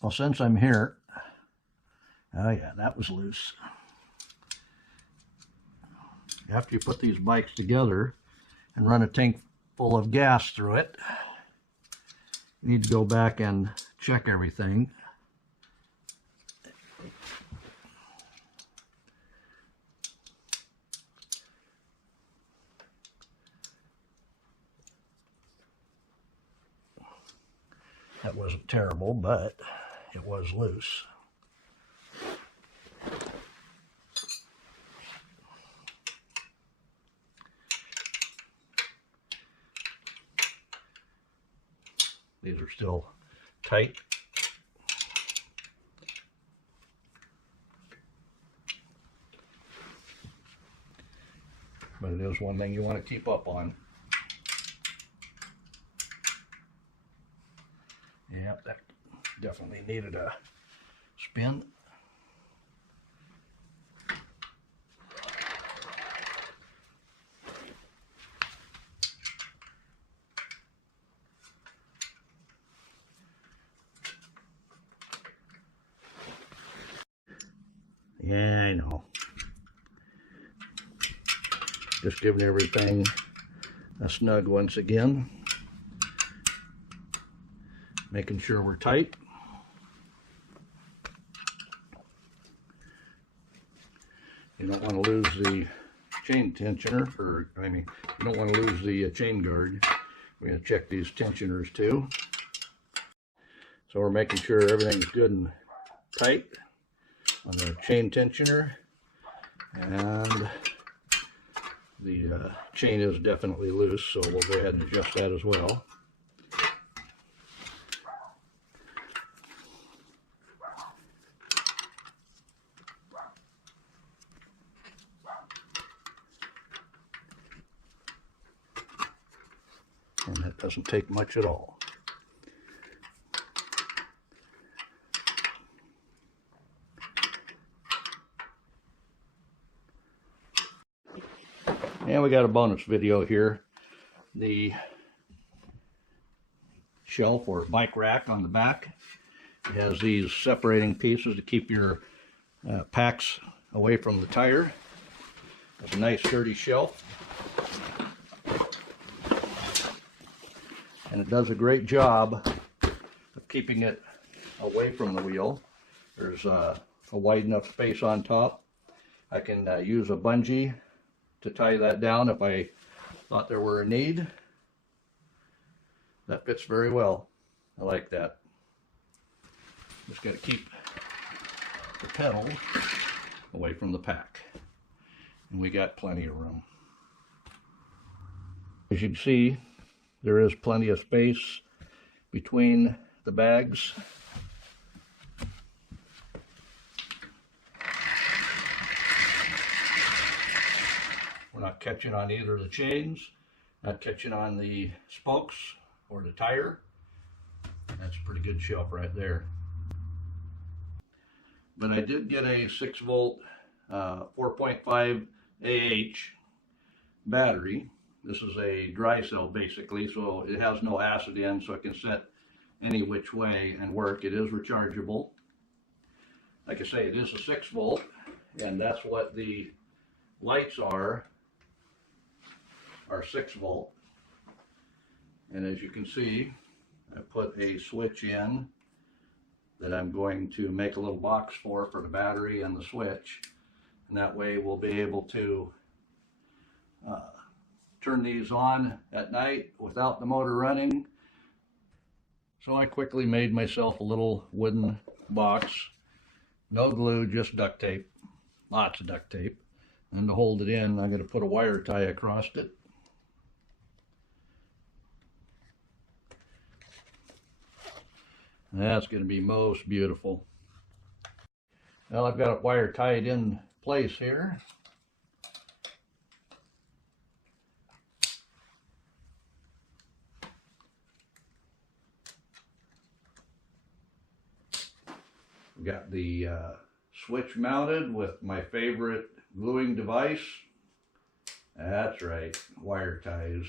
Well, since I'm here, oh yeah, that was loose. After you put these bikes together and run a tank full of gas through it, you need to go back and check everything. That wasn't terrible, but it was loose. These are still tight. But it is one thing you want to keep up on. Yep, that definitely needed a spin. Yeah, I know. Just giving everything a snug once again. Making sure we're tight. You don't want to lose the chain tensioner, or you don't want to lose the chain guard. We're going to check these tensioners too. So we're making sure everything's good and tight on the chain tensioner, and the chain is definitely loose, so we'll go ahead and adjust that as well. And that doesn't take much at all. And we got a bonus video here. The shelf or bike rack on the back. It has these separating pieces to keep your packs away from the tire. It's a nice sturdy shelf. And it does a great job of keeping it away from the wheel. There's a wide enough space on top. I can use a bungee to tie that down if I thought there were a need. That fits very well. I like that. Just got to keep the pedal away from the pack. And we got plenty of room. As you can see, there is plenty of space between the bags. We're not catching on either of the chains, not catching on the spokes or the tire. That's a pretty good shelf right there. But I did get a 6-volt 4.5 AH battery. This is a dry cell basically, so it has no acid in, so it can set any which way and work. It is rechargeable. Like I say, it is a 6-volt, and that's what the lights are 6-volt. And as you can see, I put a switch in that I'm going to make a little box for the battery and the switch, and that way we'll be able to turn these on at night without the motor running. So I quickly made myself a little wooden box, no glue, just duct tape, lots of duct tape. And to hold it in, I'm going to put a wire tie across it. That's going to be most beautiful. Well, I've got a wire tied in place here. We've got the switch mounted with my favorite gluing device. That's right, wire ties.